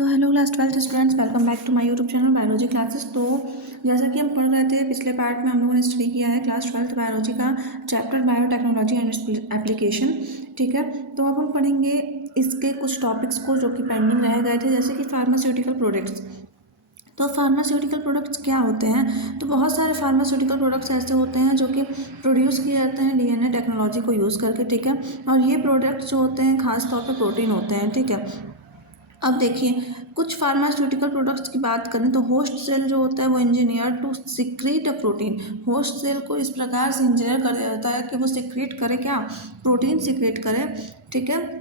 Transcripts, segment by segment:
तो hello class 12 students, welcome back to my YouTube channel biology classes. तो जैसा कि हम पढ़ रहे थे पिछले पार्ट में, हम लोगों ने स्टडी किया है क्लास 12 बायोलॉजी का chapter biotechnology and its application. ठीक है, तो अब हम पढ़ेंगे इसके कुछ टॉपिक्स को जो कि पेंडिंग रह गए थे, जैसे कि फार्मास्यूटिकल प्रोडक्ट्स। तो फार्मास्यूटिकल प्रोडक्ट्स क्या होते हैं? तो बहुत सारे फार्मास्यूटिकल प्रोडक्ट्स ऐसे होते हैं जो कि प्रोड्यूस किए जाते हैं डीएनए टेक्नोलॉजी को यूज़ करके। ठीक है, और ये प्रोडक्ट्स जो होते हैं खास तौर पर प्रोटीन होते हैं। ठीक है, अब देखिए कुछ फार्मास्यूटिकल प्रोडक्ट्स की बात करें तो होस्ट सेल जो होता है वो engineer to secrete a protein. Host cell को इस प्रकार से इंजीनियर कर दिया जाता है कि वो सिक्रीट करे, क्या? प्रोटीन सिक्रीट करे। ठीक है,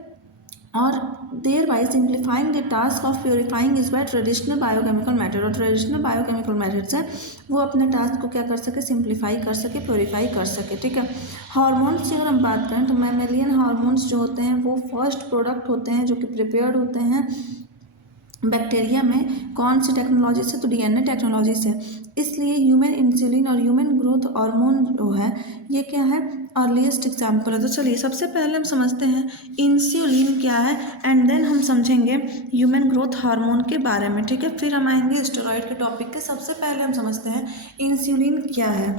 और thereby simplifying the task of purifying is by traditional biochemical method. और ट्रेडिशनल बायोकेमिकल मेथड से वो अपने टास्क को क्या कर सके? सिंप्लीफाई कर सके, प्योरीफाई कर सके। ठीक है, हार्मोन्स की अगर हम बात करें तो मैमेलियन हार्मोन्स जो होते हैं वो फर्स्ट प्रोडक्ट होते हैं जो कि प्रिपेयर्ड होते हैं बैक्टीरिया में। कौन सी टेक्नोलॉजी से? तो डीएनए टेक्नोलॉजी से। इसलिए ह्यूमन इंसुलिन और ह्यूमन ग्रोथ हार्मोन जो है ये क्या है? अर्लीस्ट एग्जाम्पल है। तो चलिए सबसे पहले हम समझते हैं इंसुलिन क्या है, एंड देन हम समझेंगे ह्यूमन ग्रोथ हार्मोन के बारे में। ठीक है, फिर हम आएंगे स्टेरॉइड के टॉपिक के। सबसे पहले हम समझते हैं इंसुलिन क्या है।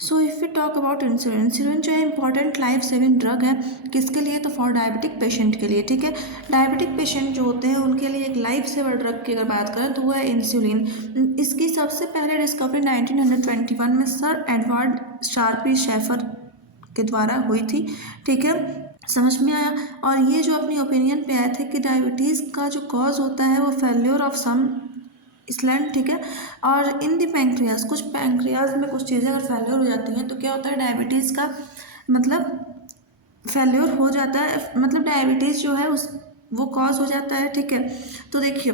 So if we talk about insulin, insulin जो है इंपॉर्टेंट लाइफ सेविंग ड्रग है। किसके लिए? तो फॉर डायबिटिक पेशेंट के लिए। ठीक है, डायबिटिक पेशेंट जो होते हैं उनके लिए एक लाइफ सेवर ड्रग की अगर बात करें तो वो है इंसुलिन। इसकी सबसे पहले डिस्कवरी 1921 में सर एडवर्ड शार्पी शेफर के द्वारा हुई थी। ठीक है, समझ में आया? और ये जो अपनी ओपिनियन पे आए थे कि डायबिटीज़ का जो कॉज होता है वो फेल्योर ऑफ सम स्लैंड। ठीक है, और इन दी पैंक्रियाज, कुछ पैंक्रियाज में कुछ चीज़ें अगर फेल्योर हो जाती हैं तो क्या होता है? डायबिटीज़ का मतलब फेल्योर हो जाता है, मतलब डायबिटीज़ जो है उस वो कॉज हो जाता है। ठीक है, तो देखिए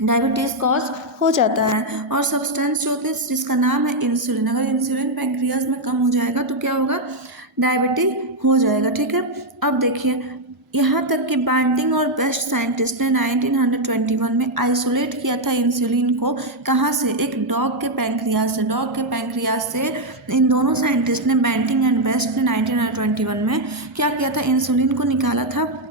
डायबिटीज़ कॉज हो जाता है और सब्सटेंस जो होते हैं जिसका नाम है इंसुलिन, अगर इंसुलिन पैंक्रियाज में कम हो जाएगा तो क्या होगा? डायबिटिक हो जाएगा। ठीक है, अब देखिए यहाँ तक कि बैंटिंग और बेस्ट साइंटिस्ट ने 1921 में आइसोलेट किया था इंसुलिन को। कहाँ से? एक डॉग के पैंक्रियाज से। डॉग के पैंक्रियाज से इन दोनों साइंटिस्ट ने, बैंटिंग एंड बेस्ट ने 1921 में क्या किया था? इंसुलिन को निकाला था।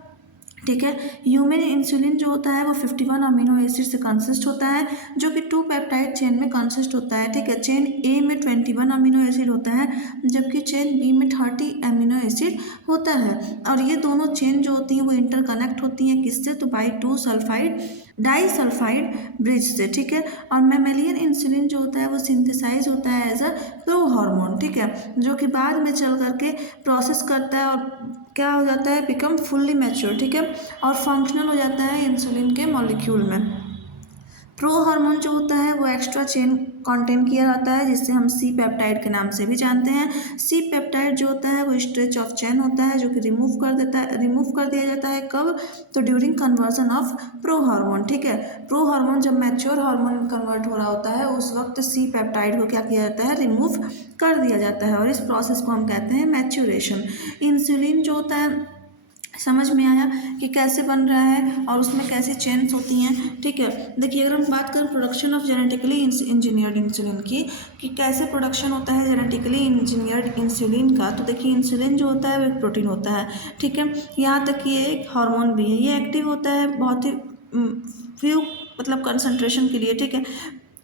ठीक है, ह्यूमन इंसुलिन जो होता है वो 51 अमीनो एसिड से कंसिस्ट होता है, जो कि 2 पेप्टाइड चेन में कंसिस्ट होता है। ठीक है, चेन ए में 21 अमीनो एसिड होता है, जबकि चेन बी में 30 अमीनो एसिड होता है। और ये दोनों चेन जो होती हैं वो इंटरकनेक्ट होती हैं किससे? तो बाई 2 सल्फाइड डाइसल्फाइड ब्रिज से। ठीक है, और मैमेलियन इंसुलिन जो होता है वो सिंथेसाइज होता है एज अ प्रो हार्मोन। ठीक है, जो कि बाद में चल करके प्रोसेस करता है और क्या हो जाता है? Become fully mature. ठीक है, और फंक्शनल हो जाता है इंसुलिन के मॉलिक्यूल में। प्रो हार्मोन जो होता है वो एक्स्ट्रा चेन कंटेन किया जाता है, जिससे हम सी पेप्टाइड के नाम से भी जानते हैं। सी पेप्टाइड जो होता है वो स्ट्रेच ऑफ चेन होता है, जो कि रिमूव कर दिया जाता है। कब? तो during conversion of pro hormone. ठीक है, प्रो हार्मोन जब मैच्योर हार्मोन में कन्वर्ट हो रहा होता है उस वक्त सी पेप्टाइड को क्या किया जाता है? रिमूव कर दिया जाता है, और इस प्रोसेस को हम कहते हैं मैच्योरेशन। इंसुलिन जो होता है, समझ में आया कि कैसे बन रहा है और उसमें कैसी चेन्स होती हैं। ठीक है, देखिए अगर हम बात करें production of genetically engineered insulin की, कि कैसे प्रोडक्शन होता है जेनेटिकली इंजीनियर्ड इंसुलिन का, तो देखिए इंसुलिन जो होता है वो एक प्रोटीन होता है। ठीक है, यहाँ तक कि ये एक हार्मोन भी है। ये एक्टिव होता है बहुत ही फ्यू मतलब कंसंट्रेशन के लिए। ठीक है,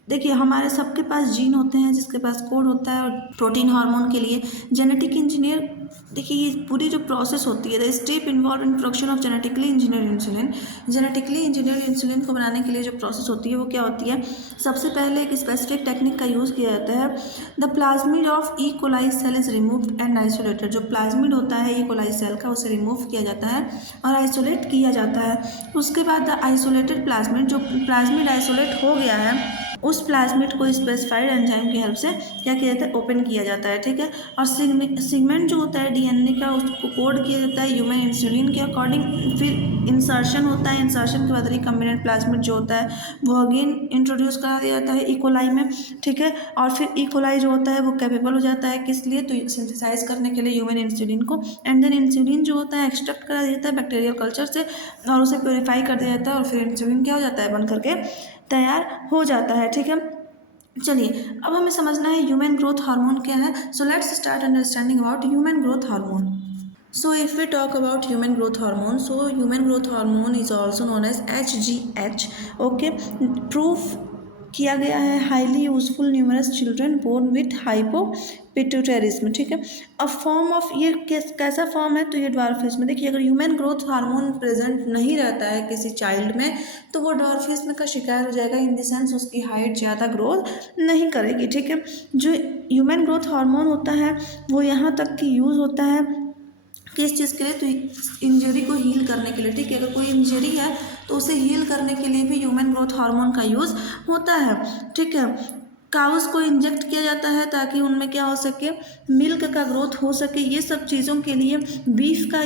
देखिए हमारे सबके पास जीन होते हैं जिसके पास कोड होता है, और प्रोटीन हार्मोन के लिए जेनेटिक इंजीनियर, देखिए ये पूरी जो प्रोसेस होती है, the step involve in production of genetically engineered insulin. Genetically engineered insulin को बनाने के लिए जो प्रोसेस होती है वो क्या होती है? सबसे पहले एक स्पेसिफिक टेक्निक का यूज़ किया जाता है। The plasmid of E coli cell is removed and isolated. जो प्लाज्मिड होता है ई कोलाई सेल का, उसे रिमूव किया जाता है और आइसोलेट किया जाता है। उसके बाद द आइसोलेटेड प्लाज्मिड, जो प्लाज्मिड आइसोलेट हो गया है उस प्लाज्मिड को स्पेसिफाइड एंजाइम की हेल्प से क्या किया जाता है? ओपन किया जाता है। ठीक है, और सेगमेंट जो होता है डीएनए का उसको कोड किया जाता है ह्यूमन इंसुलिन के अकॉर्डिंग। फिर इंसर्शन होता है, इंसर्शन के बाद रिकम्बिनेंट प्लाज्मिड जो होता है वो अगेन इंट्रोड्यूस करा दिया जाता है इकोलाई में। ठीक है, और फिर इकोलाई जो होता है वो कैपेबल हो जाता है किस लिए? तो सिंथेसाइज करने के लिए ह्यूमन इंसुलिन को। एंड देन इंसुलिन जो होता है एक्सट्रैक्ट करा दिया जाता है बैक्टीरियल कल्चर से और उसे प्योरीफाई कर दिया जाता है, और फिर इंसुलिन क्या हो जाता है? बन करके तैयार हो जाता है। ठीक है, चलिए अब हमें समझना है ह्यूमन ग्रोथ हार्मोन क्या है। So let's start understanding about human growth hormone. So if we talk about human growth hormone, so human growth hormone is also known as HGH. Okay, proof किया गया है highly useful numerous children born with hypopituitarism, ठीक है। A form of ये कैसा form है, तो ये ड्वार्फिज्म। देखिए अगर ह्यूमन ग्रोथ हार्मोन प्रेजेंट नहीं रहता है किसी चाइल्ड में तो वो ड्वार्फिज्म का शिकार हो जाएगा, इन द सेंस उसकी हाइट ज़्यादा ग्रोथ नहीं करेगी, ठीक है। जो ह्यूमन ग्रोथ हार्मोन होता है वो यहाँ तक कि यूज़ होता है किस चीज़ के लिए, तो इंजरी को हील करने के लिए, ठीक है। अगर कोई इंजरी है तो उसे हील करने के लिए भी ह्यूमन ग्रोथ हार्मोन का यूज़ होता है, ठीक है। काउस को इंजेक्ट किया जाता है ताकि उनमें क्या हो सके, मिल्क का ग्रोथ हो सके, ये सब चीज़ों के लिए, बीफ का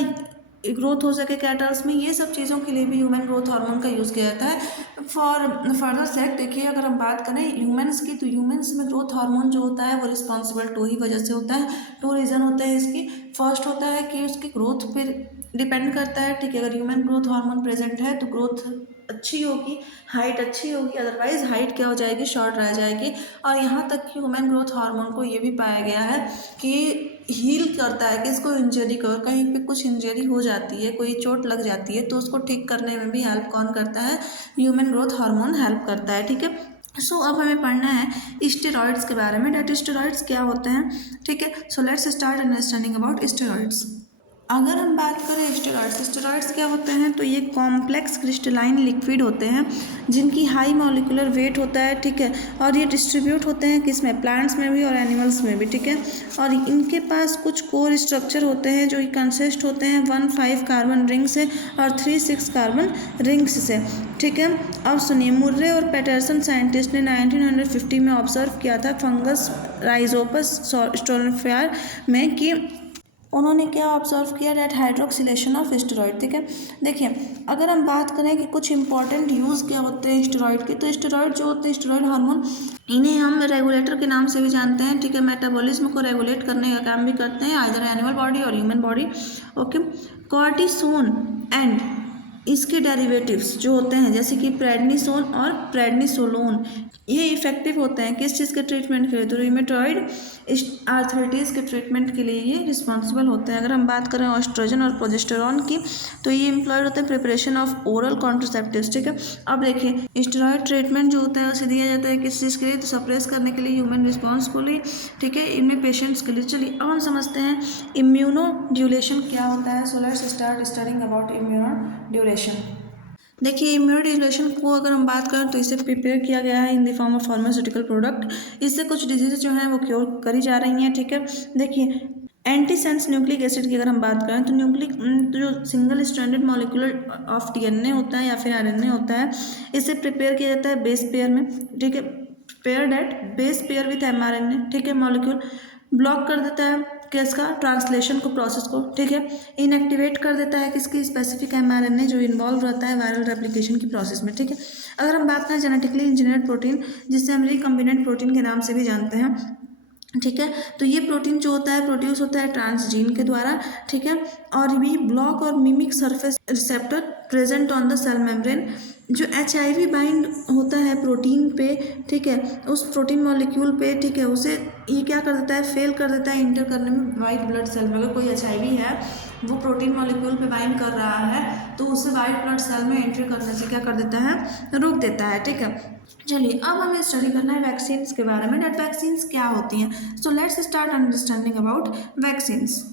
ग्रोथ हो सके कैटल्स में, ये सब चीज़ों के लिए भी ह्यूमन ग्रोथ हार्मोन का यूज़ किया जाता है। फॉर फर्दर सेक देखिए अगर हम बात करें ह्यूमन्स की, तो ह्यूमन्स में ग्रोथ हार्मोन जो होता है वो रिस्पॉन्सिबल टू ही वजह से होता है। टू रीज़न होते हैं इसकी। फर्स्ट होता है कि उसकी ग्रोथ पर डिपेंड करता है, ठीक है। अगर ह्यूमन ग्रोथ हार्मोन प्रेजेंट है तो ग्रोथ अच्छी होगी, हाइट अच्छी होगी, अदरवाइज हाइट क्या हो जाएगी, शॉर्ट रह जाएगी। और यहाँ तक कि ह्यूमन ग्रोथ हार्मोन को ये भी पाया गया है कि हील करता है, कि इसको इंजरी को, कहीं पे कुछ इंजरी हो जाती है, कोई चोट लग जाती है तो उसको ठीक करने में भी हेल्प कौन करता है, ह्यूमन ग्रोथ हार्मोन हेल्प करता है, ठीक है। सो अब हमें पढ़ना है स्टेरॉइड्स के बारे में, डेट स्टेरॉइड्स क्या होते हैं, ठीक है। So let's start understanding about steroids. अगर हम बात करें स्टेरॉइड्स क्या होते हैं, तो ये कॉम्प्लेक्स क्रिस्टलाइन लिक्विड होते हैं जिनकी हाई मॉलिक्यूलर वेट होता है, ठीक है। और ये डिस्ट्रीब्यूट होते हैं किस में, प्लांट्स में भी और एनिमल्स में भी, ठीक है। और इनके पास कुछ कोर स्ट्रक्चर होते हैं जो कंसिस्ट होते हैं 1,5 कार्बन रिंग से और 3,6 कार्बन रिंग्स से, ठीक है। अब सुनिए, मुर्रे और पैटरसन साइंटिस्ट ने 1950 में ऑब्जर्व किया था फंगस राइजोपस स्टोनफेयर में कि उन्होंने क्या ऑब्जर्व किया, डेट हाइड्रोक्सिलेशन ऑफ स्टेरॉइड, ठीक है। देखिए अगर हम बात करें कि कुछ इंपॉर्टेंट यूज़ क्या होते हैं स्टेरॉइड के, तो स्टेरॉइड जो होते हैं, स्टेरॉइड हार्मोन, इन्हें हम रेगुलेटर के नाम से भी जानते हैं, ठीक है। मेटाबॉलिज्म को रेगुलेट करने का काम भी करते हैं, आइदर एनिमल बॉडी और human body, okay. Cortisone and इसके डेरिवेटिव्स जो होते हैं जैसे कि प्रेडनिसोन और प्रेडनिसोलोन, ये इफेक्टिव होते हैं किस चीज़ के ट्रीटमेंट के लिए, तो रूमेटॉइड आर्थराइटिस के ट्रीटमेंट के लिए ये रिस्पॉन्सिबल होते हैं। अगर हम बात करें ऑस्ट्रोजन और प्रोजेस्टेरॉन की, तो ये एम्प्लॉयड होते हैं प्रिपरेशन ऑफ ओरल कॉन्ट्रासेप्टिव्स, ठीक है। अब देखिए स्टेरॉइड ट्रीटमेंट जो होता है उसे दिया जाता है किस चीज़ के लिए, तो सप्रेस करने के लिए, ह्यूमन रिस्पॉन्स को लिए, ठीक है, इनमें पेशेंट्स के लिए। चलिए अब हम समझते हैं इम्यूनोड्यूलेशन क्या होता है। So let's start studying about immunomodulation. देखिए इम्यूनोड्यूलेशन को अगर हम बात करें तो इसे प्रिपेयर किया गया है in the form of pharmaceutical product. इससे कुछ डिजीज जो हैं वो क्योर करी जा रही हैं, ठीक है। देखिए एंटीसेंस न्यूक्लिक एसिड की अगर हम बात करें तो जो single stranded molecular of DNA होता है या फिर आरएनए होता है, इसे प्रिपेयर किया जाता है बेस पेयर में, ठीक है। Pair that base pair with mRNA, ठीक है, मॉलिक्यूल ब्लॉक कर देता है किसका, ट्रांसलेशन को, प्रोसेस को, ठीक है। इनएक्टिवेट कर देता है किसकी, स्पेसिफिक एमआरएनए जो इन्वॉल्व रहता है वायरल रेप्लिकेशन की प्रोसेस में, ठीक है। अगर हम बात करें जेनेटिकली इंजीनियर्ड प्रोटीन, जिसे हम रिकम्बिनेंट प्रोटीन के नाम से भी जानते हैं, ठीक है, तो ये प्रोटीन जो होता है प्रोड्यूस होता है ट्रांसजीन के द्वारा, ठीक है। और भी ब्लॉक और mimic surface receptor present on the cell membrane, जो HIV बाइंड होता है प्रोटीन पे, ठीक है, उस प्रोटीन मॉलिक्यूल पे, ठीक है, उसे ये क्या कर देता है, फेल कर देता है इंटर करने में वाइट ब्लड सेल में। अगर कोई HIV है वो प्रोटीन मॉलिक्यूल पे बाइंड कर रहा है तो उसे वाइट ब्लड सेल में एंट्री करने से क्या कर देता है, रोक देता है, ठीक है। चलिए अब हमें स्टडी करना है वैक्सीन्स के बारे में, डेट वैक्सीन्स क्या होती हैं। So let's start understanding about vaccines.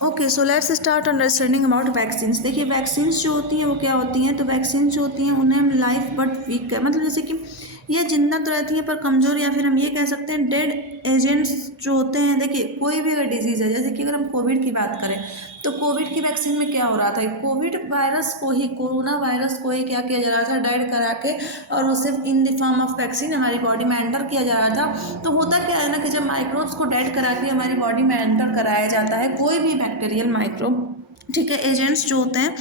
Okay, so let's start understanding about vaccines. देखिए वैक्सीन्स जो होती हैं वो क्या होती हैं, तो वैक्सीन्स जो होती हैं उन्हें हम लाइफ बट वीक, मतलब जैसे कि ये जिंदा तो रहती हैं पर कमज़ोर, या फिर हम ये कह सकते हैं डेड एजेंट्स जो होते हैं। देखिए कोई भी अगर डिजीज़ है, जैसे कि अगर हम कोविड की बात करें तो कोविड की वैक्सीन में क्या हो रहा था, कोविड वायरस को ही, कोरोना वायरस को ही क्या किया जा रहा था, डेड करा के और उसे in the form of vaccine हमारी बॉडी में एंटर किया जा रहा था। तो होता क्या है ना कि जब माइक्रोब्स को डेड करा के हमारी बॉडी में एंटर कराया जाता है, कोई भी बैक्टीरियल माइक्रोब, ठीक है, एजेंट्स जो होते हैं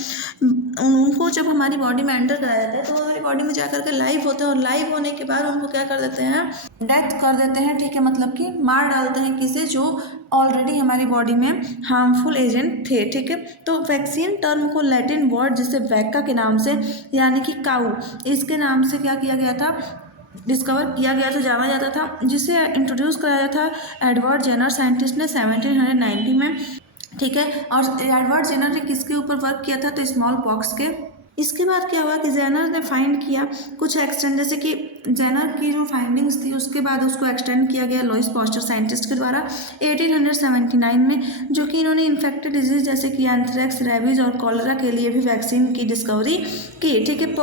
उनको जब हमारी बॉडी में एंटर कराया जाता है तो हमारी बॉडी में जाकर के लाइव होते हैं, और लाइव होने के बाद उनको क्या कर देते हैं, डेथ कर देते हैं, ठीक है, मतलब कि मार डालते हैं किसे, जो ऑलरेडी हमारी बॉडी में हार्मफुल एजेंट थे, ठीक है। तो वैक्सीन टर्म को लैटिन वर्ड जिसे वैक्का के नाम से, यानी कि काऊ, इसके नाम से क्या किया गया था, डिस्कवर किया गया था, जाना जाता था, जिसे इंट्रोड्यूस कराया था एडवर्ड जेनर साइंटिस्ट ने 1790 में। ठीक है। और एडवर्ड जेनर ने किसके ऊपर वर्क किया था, तो स्मॉल पॉक्स के। इसके बाद क्या हुआ कि जेनर ने फाइंड किया कुछ एक्सटेंड, जैसे कि जेनर की जो फाइंडिंग्स थी उसके बाद उसको एक्सटेंड किया गया लुइस पास्चर साइंटिस्ट के द्वारा 1879 में, जो कि इन्होंने इन्फेक्टेड डिजीज जैसे कि एंथ्रेक्स, रेबीज और कॉलरा के लिए भी वैक्सीन की डिस्कवरी की। ठीक है।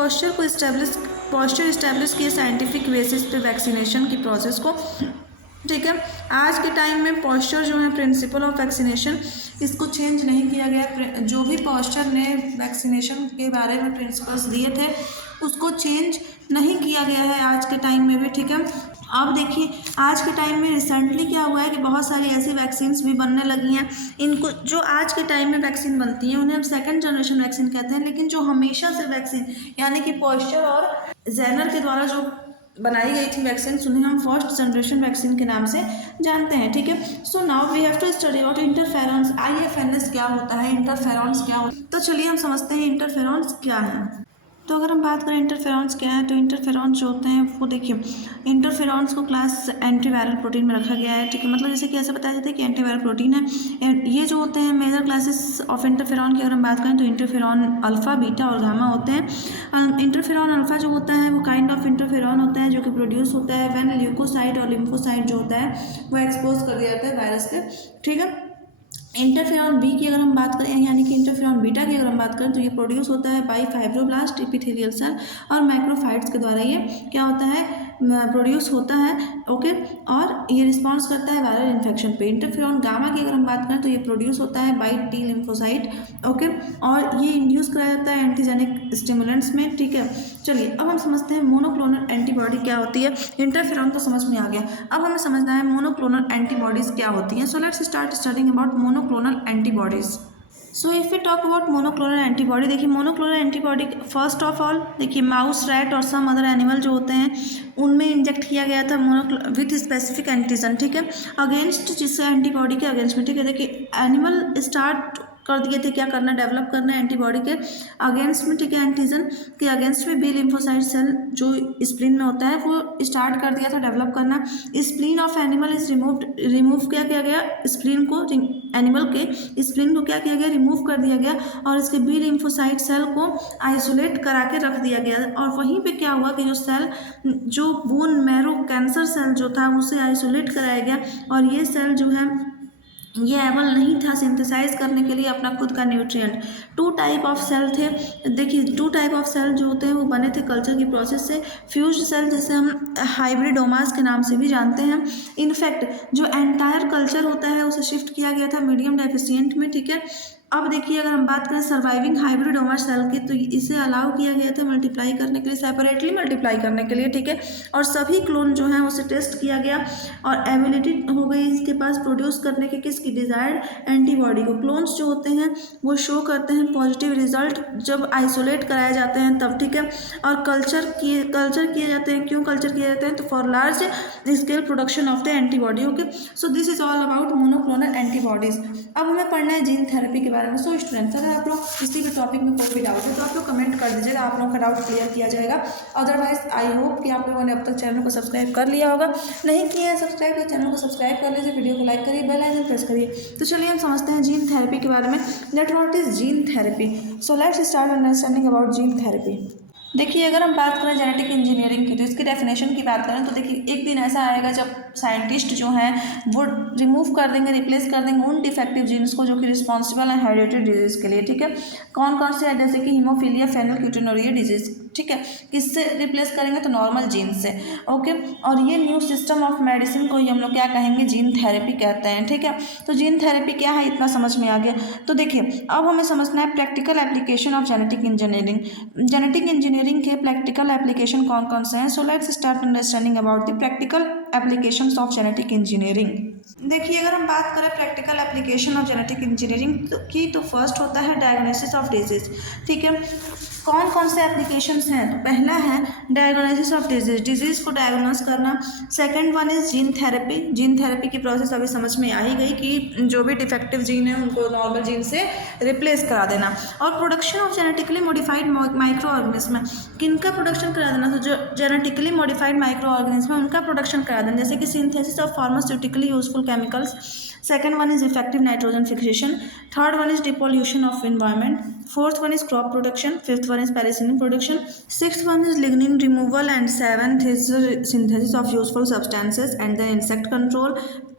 पॉस्चर इस्टेब्लिश किए साइंटिफिक बेसिस पे वैक्सीनेशन की प्रोसेस को। ठीक है। आज के टाइम में पॉस्चर जो है प्रिंसिपल ऑफ वैक्सीनेशन, इसको चेंज नहीं किया गया। जो भी पॉस्चर ने वैक्सीनेशन के बारे में प्रिंसिपल्स दिए थे उसको चेंज नहीं किया गया है आज के टाइम में भी। ठीक है। अब देखिए आज के टाइम में रिसेंटली क्या हुआ है कि बहुत सारी ऐसी वैक्सीन्स भी बनने लगी हैं। इनको जो आज के टाइम में वैक्सीन बनती हैं उन्हें हम सेकंड जनरेशन वैक्सीन कहते हैं, लेकिन जो हमेशा से वैक्सीन यानी कि पॉस्चर और जेनर के द्वारा जो बनाई गई थी वैक्सीन उन्हें हम फर्स्ट जनरेशन वैक्सीन के नाम से जानते हैं। ठीक है। So now we have to study about interferons. IFNS क्या होता है, इंटरफेरॉन्स क्या होता है, तो चलिए हम समझते हैं इंटरफेरॉन्स क्या है। तो अगर हम बात करें इंटरफेरॉन्स क्या है, तो इंटरफेरॉन्स जो होते हैं वो देखिए, इंटरफेरॉन्स को क्लास एंटीवायरल प्रोटीन में रखा गया है। ठीक है। मतलब जैसे कि ऐसे बताया जाता है कि एंटीवायरल प्रोटीन है। ये जो होते हैं मेजर क्लासेस ऑफ इंटरफेरॉन की अगर हम बात करें तो इंटरफेरॉन अल्फा, बीटा और गामा होते हैं। इंटरफेरॉन अल्फा जो होता है वो काइंड ऑफ इंटरफेरॉन होता है जो कि प्रोड्यूस होता है व्हेन ल्यूकोसाइट और लिम्फोसाइट जो होता है वो एक्सपोज कर दिया जाता है वायरस के। ठीक है। इंटरफेरॉन बी की अगर हम बात करें यानी कि इंटरफेरॉन बीटा की अगर हम बात करें तो ये प्रोड्यूस होता है बाई फाइब्रोब्लास्ट, एपिथेलियल सेल और मैक्रोफाइट्स के द्वारा ये क्या होता है प्रोड्यूस होता है। ओके। और ये रिस्पॉन्स करता है वायरल इन्फेक्शन पे। इंटरफेरॉन गामा की अगर हम बात करें तो ये प्रोड्यूस होता है बाई टी लिम्फोसाइट। ओके। और ये इंड्यूस कराया जाता है एंटीजेनिक स्टिमुलेंट्स में। ठीक है। चलिए अब हम समझते हैं मोनोक्लोनल एंटीबॉडी क्या होती है। इंटरफेरॉन तो समझ में आ गया, अब हमें समझना है मोनोक्लोनल एंटीबॉडीज क्या होती हैं। So let's start studying about monoclonal antibodies. So if we talk about monoclonal antibody, देखिए monoclonal antibody first of all देखिए माउस, रैट और सम अदर एनिमल जो होते हैं उनमें इंजेक्ट किया गया था विथ स्पेसिफिक एंटीजन। ठीक है। अगेंस्ट जिससे एंटीबॉडी के अगेंस्ट में। ठीक है। देखिए एनिमल स्टार्ट कर दिए थे क्या करना, डेवलप करना एंटीबॉडी के अगेंस्ट में। ठीक है। एंटीजन के अगेंस्ट में बी लिम्फोसाइट सेल जो स्प्लीन में होता है वो स्टार्ट कर दिया था डेवलप करना। Spleen of animal is remove क्या किया गया, स्प्लीन को एनिमल के स्प्लीन को क्या किया गया, रिमूव कर दिया गया और इसके बी लिम्फोसाइट सेल को आइसोलेट करा के रख दिया गया। और वहीं पे क्या हुआ कि जो सेल जो बोन मैरो कैंसर सेल जो था उसे आइसोलेट कराया गया और ये सेल जो है ये एबल नहीं था सिंथेसाइज करने के लिए अपना खुद का nutrient. Two type of cell थे। देखिए टू टाइप ऑफ सेल जो होते हैं वो बने थे कल्चर की प्रोसेस से। फ्यूज्ड सेल जिसे हम हाइब्रिडोमास के नाम से भी जानते हैं। इनफैक्ट जो एंटायर कल्चर होता है उसे शिफ्ट किया गया था मीडियम डेफिशिएंट में। ठीक है। अब देखिए अगर हम बात करें सर्वाइविंग हाइब्रिडोमा सेल की तो इसे अलाउ किया गया था मल्टीप्लाई करने के लिए, सेपरेटली मल्टीप्लाई करने के लिए। ठीक है। और सभी क्लोन जो हैं उसे टेस्ट किया गया और एबिलिटी हो गई इसके पास प्रोड्यूस करने की किसकी, डिजायर्ड एंटीबॉडी को। क्लोन्स जो होते हैं वो शो करते हैं पॉजिटिव रिजल्ट जब आइसोलेट कराए जाते हैं तब। ठीक है। और कल्चर किए जाते हैं। क्यों कल्चर किए जाते हैं, तो for large scale production of the antibody. Okay. So this is all about monoclonal antibodies. अब हमें पढ़ना है जीन थेरेपी के बारे में। सो स्टूडेंट्स अगर आप लोग किसी भी टॉपिक में कोई भी डाउट है तो आप लोग कमेंट कर दीजिएगा, आप लोगों का डाउट क्लियर किया जाएगा। अदरवाइज आई होप कि आप लोगों ने अब तक चैनल को सब्सक्राइब कर लिया होगा। नहीं किया है सब्सक्राइब तो चैनल को सब्सक्राइब कर लीजिए, वीडियो को लाइक करिए, बेल आइकन प्रेस करिए। तो चलिए हम समझते हैं जीन थेरेपी के बारे में। Let what is gene therapy. So let's start understanding about gene therapy. देखिए अगर हम बात करें जेनेटिक इंजीनियरिंग की तो इसकी डेफिनेशन की बात करें तो देखिए एक दिन ऐसा आएगा जब साइंटिस्ट जो हैं वो रिमूव कर देंगे, रिप्लेस कर देंगे उन डिफेक्टिव जीन्स को जो कि रिस्पॉन्सिबल है हेरिडिटरी डिजीज़ के लिए। ठीक है। कौन कौन से है, जैसे कि हीमोफीलिया, फेनिलक्यूटिनुरिया डिजीज़। ठीक है। किससे रिप्लेस करेंगे, तो नॉर्मल जीन से। ओके। और ये न्यू सिस्टम ऑफ मेडिसिन को ही हम लोग क्या कहेंगे, जीन थेरेपी कहते हैं। ठीक है। तो जीन थेरेपी क्या है इतना समझ में आ गया। तो देखिए अब हमें समझना है practical application of genetic engineering. Genetic engineering के प्रैक्टिकल एप्लीकेशन कौन कौन से हैं। So let's start understanding about the practical applications of genetic engineering. देखिए अगर हम बात करें practical application of genetic engineering की तो फर्स्ट होता है डायग्नोसिस ऑफ डिजीज। ठीक है। कौन कौन से एप्लीकेशंस हैं, तो पहला है डायग्नोसिस ऑफ डिजीज, डिजीज़ को डायग्नोस करना। Second one is gene therapy. Gene therapy की प्रोसेस अभी समझ में आ ही गई कि जो भी डिफेक्टिव जीन है उनको नॉर्मल जीन से रिप्लेस करा देना। और production of genetically modified micro organism, किनका प्रोडक्शन करा देना, तो जो जेनेटिकली मॉडिफाइड माइक्रो ऑर्गेनिज्म है उनका प्रोडक्शन करा देना। जैसे कि synthesis of pharmaceutically useful useful chemicals, second one is effective nitrogen fixation, third one is depollution of environment, fourth one is crop production, fifth one is penicillin production, sixth one is lignin removal, and seventh is synthesis of useful substances, and then insect control,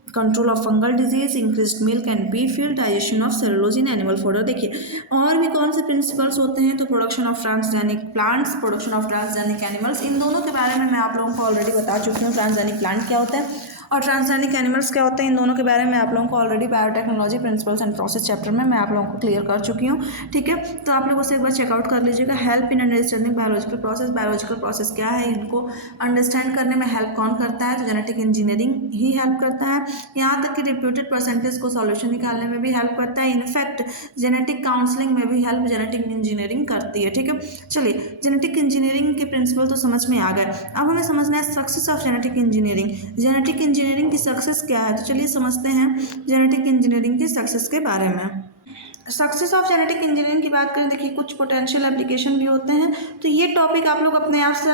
control of fungal disease, increased milk and beef, digestion of cellulose in animal food. देखिए और भी कौन से principles होते हैं, तो production of transgenic plants, production of transgenic animals, इन दोनों के बारे में मैं आप लोगों को ऑलरेडी बता चुकी हूँ। ट्रांसजेनिक प्लांट क्या होता है और ट्रांसजेनिक एनिमल्स क्या होते हैं, इन दोनों के बारे में आप लोगों को already biotechnology principles and process chapter में मैं आप लोगों को क्लियर कर चुकी हूँ। ठीक है, तो आप लोगों से एक बार चेकआउट कर लीजिएगा। Help in understanding biological process, biological process क्या है, इनको अंडरस्टैंड करने में हेल्प कौन करता है, तो जेनेटिक इंजीनियरिंग ही हेल्प करता है। यहाँ तक कि रिप्यूटेड परसेंटेज को सॉल्यूशन निकालने में भी हेल्प करता है। इनफैक्ट जेनेटिक काउंसलिंग में भी हेल्प जेनेटिक इंजीनियरिंग करती है। ठीक है, चलिए जेनेटिक इंजीनियरिंग के प्रिंसिपल तो समझ में आ गए। अब हमें समझना है success of genetic engineering. Genetic engineering की सक्सेस क्या है, तो चलिए समझते हैं जेनेटिक इंजीनियरिंग की सक्सेस के बारे में। सक्सेस ऑफ जेनेटिक इंजीनियरिंग की बात करें, देखिए कुछ पोटेंशियल एप्लीकेशन भी होते हैं, तो ये टॉपिक आप लोग अपने आप से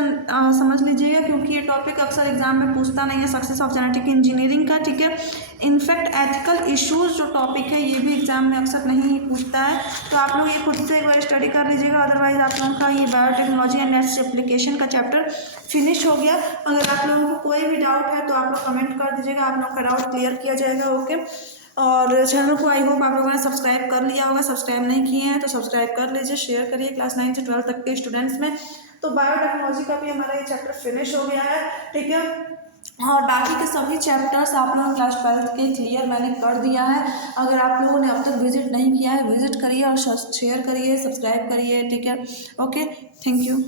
समझ लीजिएगा, क्योंकि ये टॉपिक अक्सर एग्जाम में पूछता नहीं है सक्सेस ऑफ जेनेटिक इंजीनियरिंग का। ठीक है, इनफैक्ट एथिकल इश्यूज जो टॉपिक है ये भी एग्जाम में अक्सर नहीं पूछता है, तो आप लोग ये खुद से एक बार स्टडी कर लीजिएगा। अदरवाइज आप लोगों का ये बायोटेक्नोलॉजी एंड नेक्स्ट एप्लीकेशन का चैप्टर फिनिश हो गया। अगर आप लोगों को कोई भी डाउट है तो आप लोग कमेंट कर दीजिएगा, आप लोगों का डाउट क्लियर किया जाएगा। ओके, और चैनल को आई होप आप लोगों ने सब्सक्राइब कर लिया होगा। सब्सक्राइब नहीं किए हैं तो सब्सक्राइब कर लीजिए, शेयर करिए क्लास 9 से 12 तक के स्टूडेंट्स में। तो बायोटेक्नोलॉजी का भी हमारा ये चैप्टर फिनिश हो गया है। ठीक है, और बाकी के सभी चैप्टर्स आप लोगों क्लास 12 के क्लियर मैंने कर दिया है। अगर आप लोगों ने अब तक विजिट नहीं किया है, विजिट करिए और शेयर करिए, सब्सक्राइब करिए। ठीक है, ओके, थैंक यू।